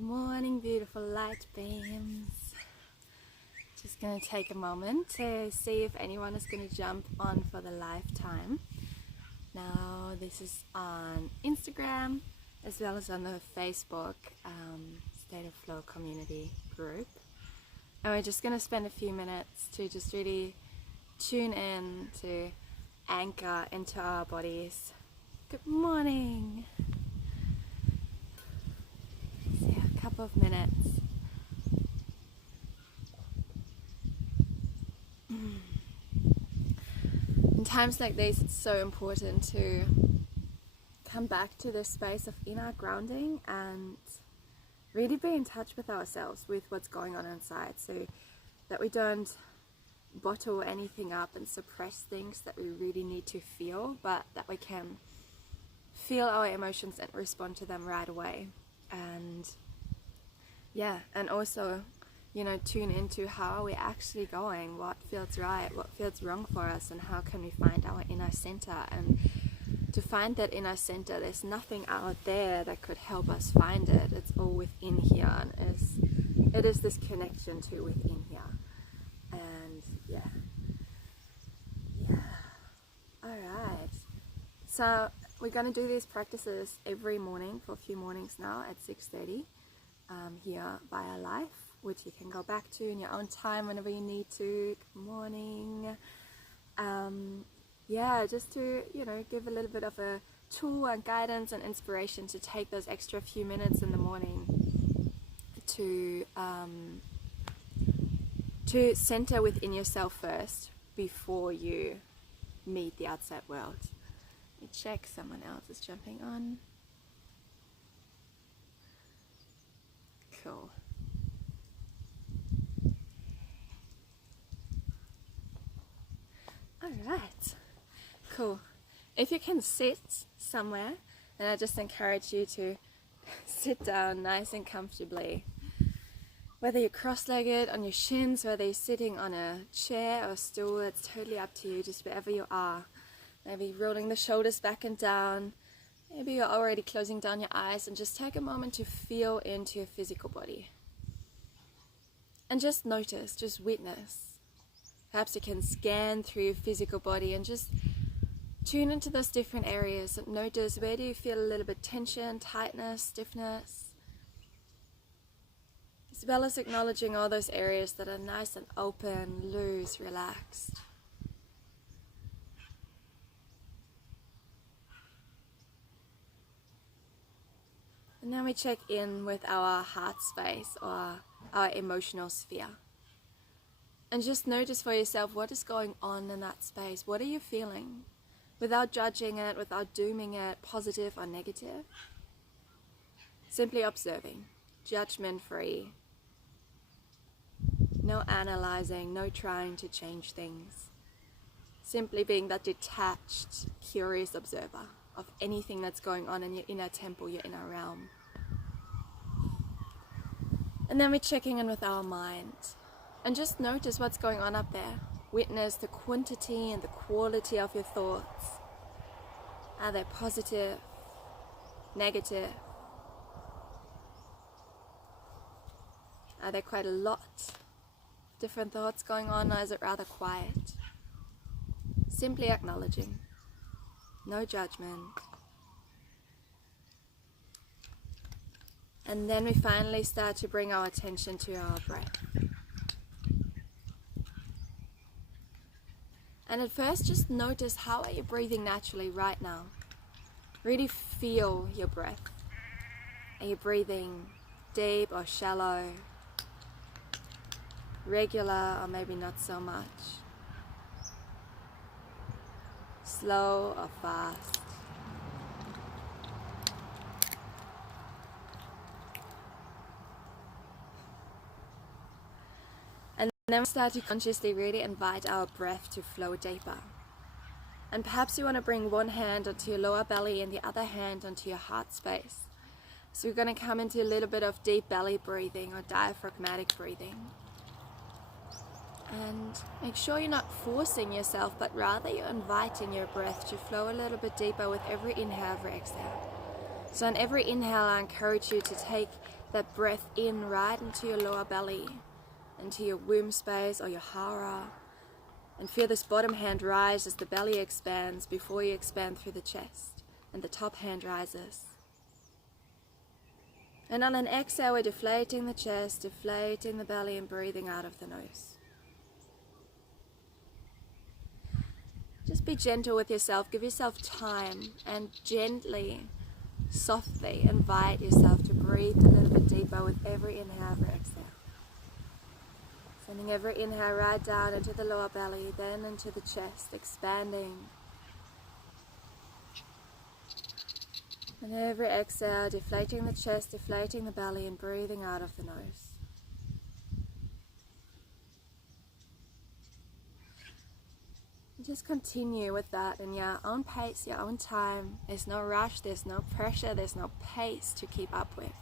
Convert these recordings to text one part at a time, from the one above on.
Morning, beautiful light beams. Just going to take a moment to see if anyone is going to jump on for the lifetime. Now, this is on Instagram as well as on the Facebook State of Flow community group. And we're just going to spend a few minutes to just really tune in, to anchor into our bodies. Good morning. A couple of minutes. In times like these, it's so important to come back to this space of inner grounding and really be in touch with ourselves, with what's going on inside, so that we don't bottle anything up and suppress things that we really need to feel, but that we can feel our emotions and respond to them right away. And and also, tune into how are we actually going, what feels right, what feels wrong for us, and how can we find our inner center. And to find that inner center, there's nothing out there that could help us find it. It's all within here, and it is this connection to within here. And alright, so we're going to do these practices every morning for a few mornings now at 6:30 here via live, which you can go back to in your own time whenever you need to. Good morning. Just to give a little bit of a tool and guidance and inspiration to take those extra few minutes in the morning to center within yourself first before you meet the outside world. Let me check, someone else is jumping on. Cool. Alright, cool. If you can sit somewhere, then I just encourage you to sit down nice and comfortably. Whether you're cross-legged on your shins, whether you're sitting on a chair or stool, it's totally up to you, just wherever you are. Maybe rolling the shoulders back and down. Maybe you're already closing down your eyes, and just take a moment to feel into your physical body. And just notice, just witness. Perhaps you can scan through your physical body and just tune into those different areas and notice, where do you feel a little bit tension, tightness, stiffness, as well as acknowledging all those areas that are nice and open, loose, relaxed. And now we check in with our heart space or our emotional sphere. And just notice for yourself what is going on in that space. What are you feeling? Without judging it, without dooming it, positive or negative. Simply observing, judgment-free. No analyzing, no trying to change things. Simply being that detached, curious observer of anything that's going on in your inner temple, your inner realm. And then we're checking in with our mind. And just notice what's going on up there. Witness the quantity and the quality of your thoughts. Are they positive, negative? Are there quite a lot of different thoughts going on, or is it rather quiet? Simply acknowledging. No judgment. And then we finally start to bring our attention to our breath. And at first, just notice, how are you breathing naturally right now? Really feel your breath. Are you breathing deep or shallow? Regular or maybe not so much? Slow or fast? And then we start to consciously really invite our breath to flow deeper. And perhaps you want to bring one hand onto your lower belly and the other hand onto your heart space. So we're going to come into a little bit of deep belly breathing or diaphragmatic breathing. And make sure you're not forcing yourself, but rather you're inviting your breath to flow a little bit deeper with every inhale, every exhale. So on every inhale, I encourage you to take that breath in right into your lower belly, into your womb space or your hara, and feel this bottom hand rise as the belly expands before you expand through the chest, and the top hand rises. And on an exhale, we're deflating the chest, deflating the belly, and breathing out of the nose. Just be gentle with yourself, give yourself time, and gently, softly invite yourself to breathe a little bit deeper with every inhale, every exhale. Sending every inhale right down into the lower belly, then into the chest, expanding. And every exhale, deflating the chest, deflating the belly, and breathing out of the nose. And just continue with that in your own pace, your own time. There's no rush, there's no pressure, there's no pace to keep up with.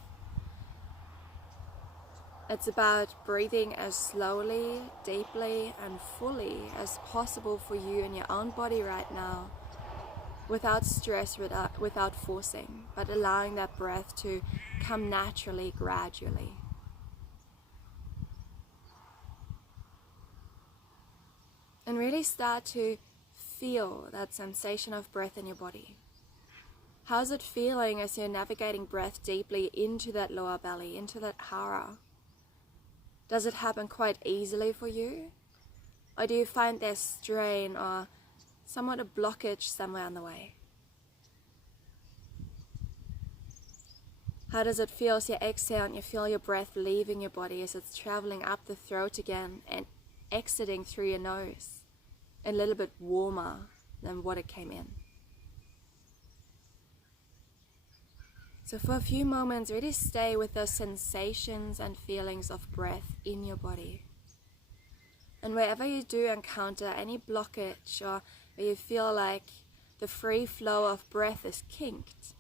It's about breathing as slowly, deeply, and fully as possible for you in your own body right now, without stress, without forcing, but allowing that breath to come naturally, gradually. And really start to feel that sensation of breath in your body. How's it feeling as you're navigating breath deeply into that lower belly, into that hara? Does it happen quite easily for you? Or do you find there's strain or somewhat a blockage somewhere on the way? How does it feel as you exhale and you feel your breath leaving your body as it's traveling up the throat again and exiting through your nose, a little bit warmer than what it came in? So for a few moments, really stay with those sensations and feelings of breath in your body. And wherever you do encounter any blockage or where you feel like the free flow of breath is kinked,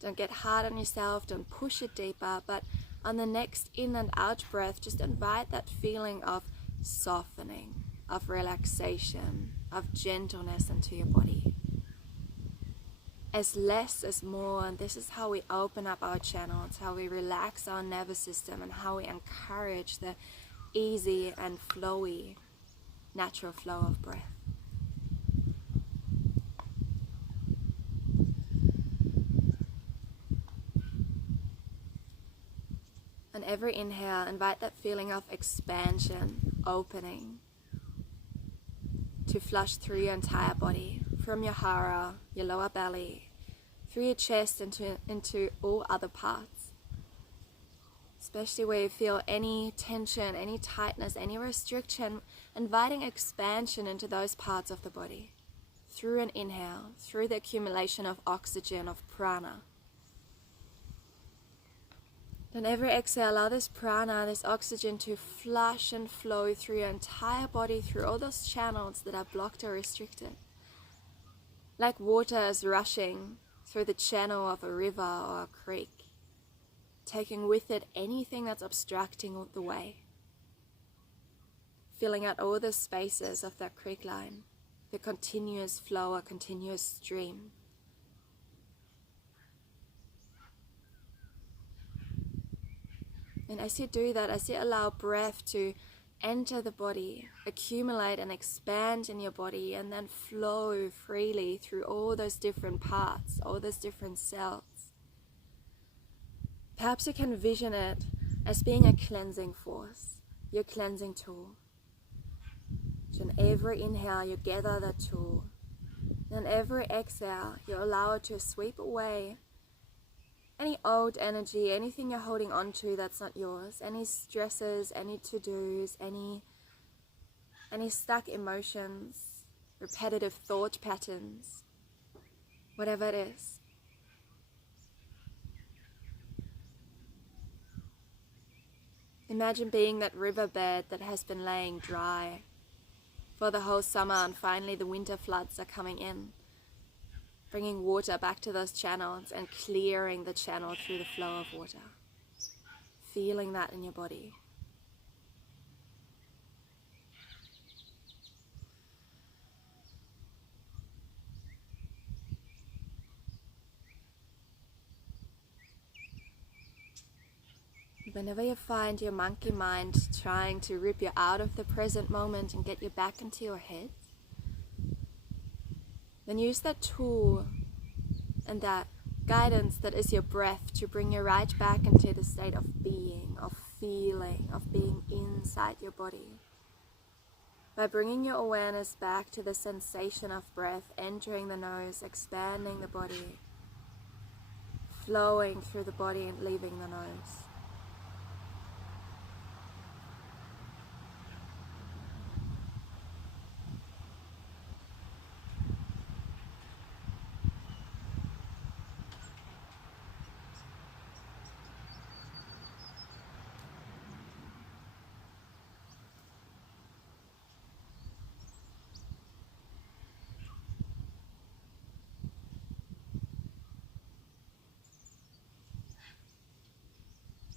don't get hard on yourself, don't push it deeper, but on the next in and out breath, just invite that feeling of softening, of relaxation, of gentleness into your body. As less is more, and this is how we open up our channels, how we relax our nervous system, and how we encourage the easy and flowy, natural flow of breath. On every inhale, invite that feeling of expansion, opening, to flush through your entire body, from your hara, your lower belly, through your chest into all other parts. Especially where you feel any tension, any tightness, any restriction, inviting expansion into those parts of the body. Through an inhale, through the accumulation of oxygen, of prana. Then every exhale, allow this prana, this oxygen to flush and flow through your entire body, through all those channels that are blocked or restricted. Like water is rushing through the channel of a river or a creek, taking with it anything that's obstructing the way. Filling out all the spaces of that creek line, the continuous flow, a continuous stream. And as you do that, as you allow breath to enter the body, accumulate and expand in your body, and then flow freely through all those different parts, all those different cells. Perhaps you can vision it as being a cleansing force, your cleansing tool. So in every inhale, you gather that tool. And every exhale, you allow it to sweep away any old energy, anything you're holding on to that's not yours, any stresses, any to-dos, any stuck emotions, repetitive thought patterns, whatever it is. Imagine being that riverbed that has been laying dry for the whole summer, and finally the winter floods are coming in, bringing water back to those channels and clearing the channel through the flow of water. Feeling that in your body. whenever you find your monkey mind trying to rip you out of the present moment and get you back into your head, then use that tool and that guidance that is your breath to bring you right back into the state of being, of feeling, of being inside your body. By bringing your awareness back to the sensation of breath entering the nose, expanding the body, flowing through the body and leaving the nose.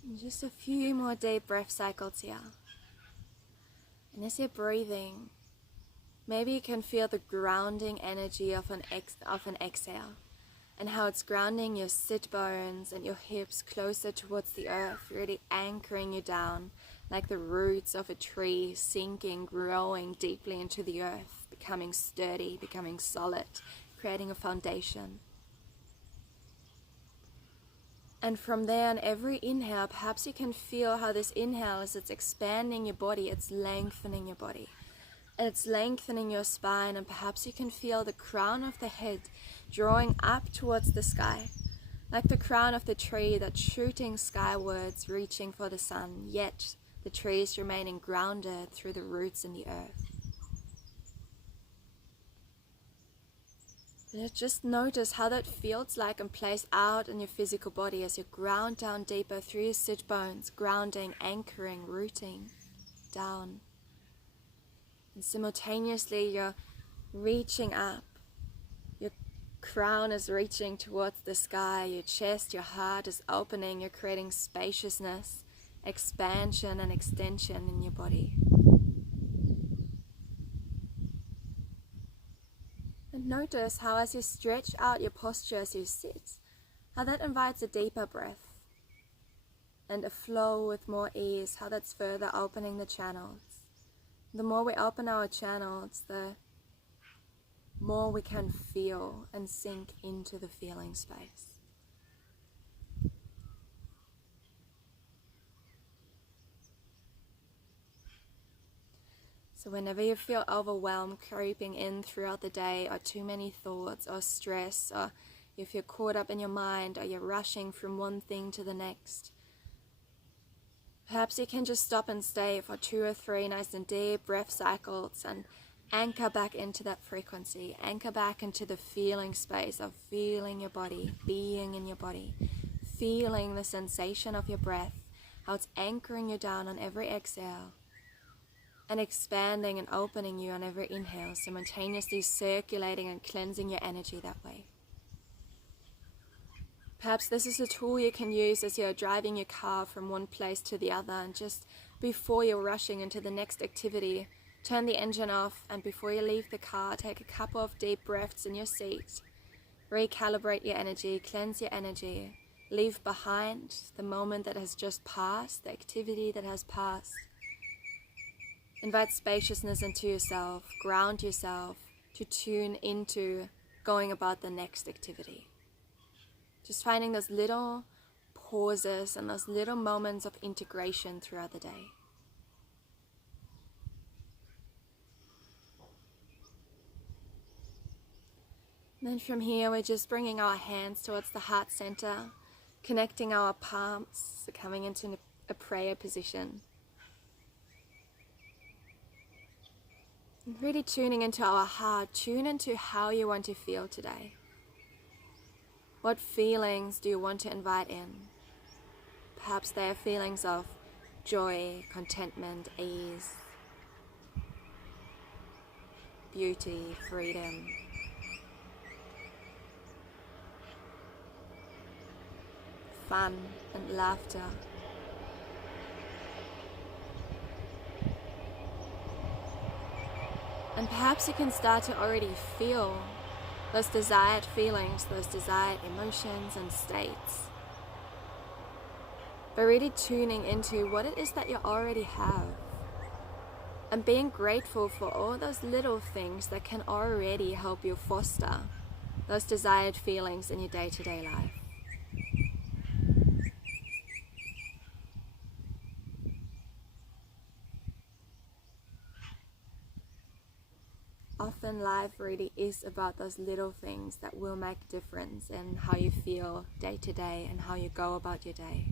And just a few more deep breath cycles here. And as you're breathing, maybe you can feel the grounding energy of an exhale, and how it's grounding your sit bones and your hips closer towards the earth, really anchoring you down like the roots of a tree, sinking, growing deeply into the earth, becoming sturdy, becoming solid, creating a foundation. And from there, on every inhale, perhaps you can feel how this inhale, as it's expanding your body, it's lengthening your body. And it's lengthening your spine, and perhaps you can feel the crown of the head drawing up towards the sky, like the crown of the tree that's shooting skywards, reaching for the sun, yet the tree is remaining grounded through the roots in the earth. And just notice how that feels like and plays out in your physical body as you ground down deeper through your sit bones, grounding, anchoring, rooting down. And simultaneously you're reaching up. Your crown is reaching towards the sky, your chest, your heart is opening, you're creating spaciousness, expansion and extension in your body. And notice how as you stretch out your posture as you sit, how that invites a deeper breath and a flow with more ease, how that's further opening the channels. The more we open our channels, the more we can feel and sink into the feeling space. So whenever you feel overwhelmed creeping in throughout the day, or too many thoughts or stress, or if you're caught up in your mind, or you're rushing from one thing to the next, perhaps you can just stop and stay for 2 or 3 nice and deep breath cycles and anchor back into that frequency, anchor back into the feeling space of feeling your body, being in your body, feeling the sensation of your breath, how it's anchoring you down on every exhale, and expanding and opening you on every inhale, simultaneously circulating and cleansing your energy that way. Perhaps this is a tool you can use as you're driving your car from one place to the other, and just before you're rushing into the next activity, turn the engine off, and before you leave the car, take a couple of deep breaths in your seat, recalibrate your energy, cleanse your energy, leave behind the moment that has just passed, the activity that has passed. Invite spaciousness into yourself, ground yourself to tune into going about the next activity. Just finding those little pauses and those little moments of integration throughout the day. And then from here, we're just bringing our hands towards the heart center, connecting our palms, so coming into a prayer position. Really tuning into our heart, tune into how you want to feel today. What feelings do you want to invite in? Perhaps they are feelings of joy, contentment, ease, beauty, freedom. Fun and laughter. And perhaps you can start to already feel those desired feelings, those desired emotions and states. but really tuning into what it is that you already have. And being grateful for all those little things that can already help you foster those desired feelings in your day-to-day life. Often life really is about those little things that will make a difference in how you feel day to day and how you go about your day.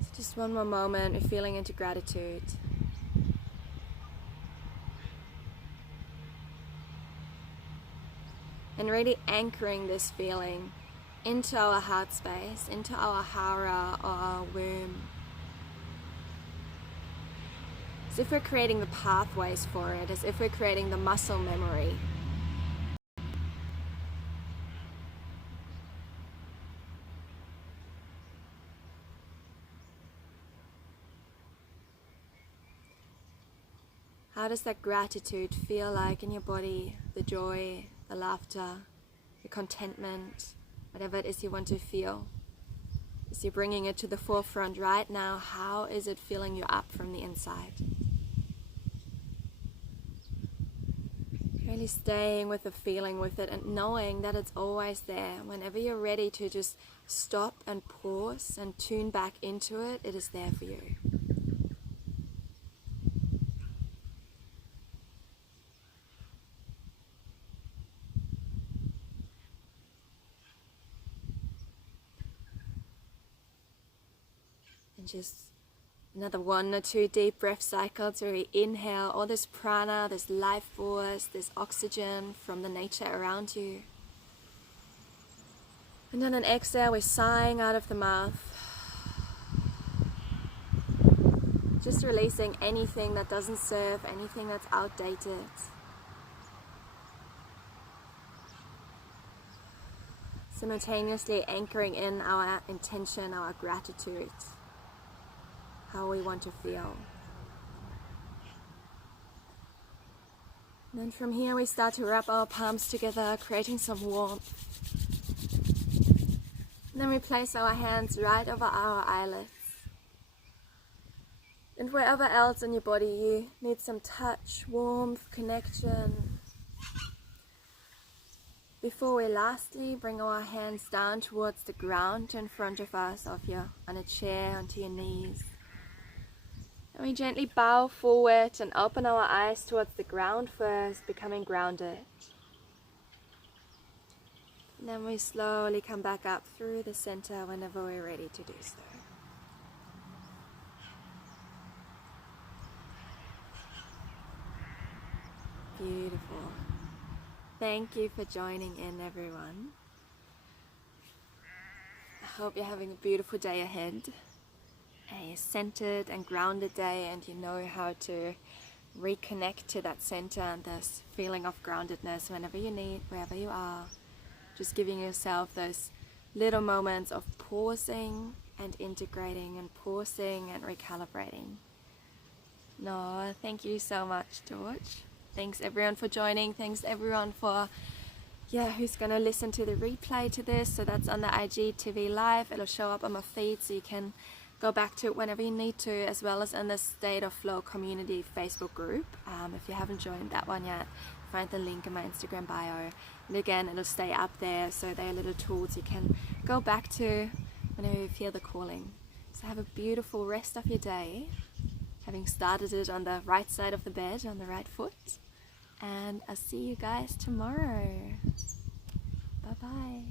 So just one more moment, we're feeling into gratitude. And really anchoring this feeling into our heart space, into our hara or our womb. As if we're creating the pathways for it, as if we're creating the muscle memory. How does that gratitude feel like in your body? The joy, the laughter, the contentment, whatever it is you want to feel. As you're bringing it to the forefront right now, how is it filling you up from the inside? Really staying with the feeling with it and knowing that it's always there. Whenever you're ready to just stop and pause and tune back into it, it is there for you. And just another 1 or 2 deep breath cycles where we inhale all this prana, this life force, this oxygen from the nature around you. And then an exhale, we're sighing out of the mouth. Just releasing anything that doesn't serve, anything that's outdated. Simultaneously anchoring in our intention, our gratitude, how we want to feel. And then from here we start to wrap our palms together, creating some warmth. And then we place our hands right over our eyelids. And wherever else in your body you need some touch, warmth, connection. Before we lastly bring our hands down towards the ground in front of us, or if you're on a chair, onto your knees. And we gently bow forward and open our eyes towards the ground first, becoming grounded. And then we slowly come back up through the center whenever we're ready to do so. Beautiful. Thank you for joining in, everyone. I hope you're having a beautiful day ahead. A centered and grounded day, and you know how to reconnect to that center and this feeling of groundedness whenever you need, wherever you are. Just giving yourself those little moments of pausing and integrating and pausing and recalibrating. No, thank you so much, George. Thanks everyone for joining. Thanks everyone for who's going to listen to the replay to this. So that's on the IGTV live. It'll show up on my feed so you can go back to it whenever you need to, as well as in the State of Flow community Facebook group. If you haven't joined that one yet, find the link in my Instagram bio. And again, it'll stay up there, so they're little tools you can go back to whenever you feel the calling. So have a beautiful rest of your day, having started it on the right side of the bed, on the right foot. And I'll see you guys tomorrow. Bye-bye.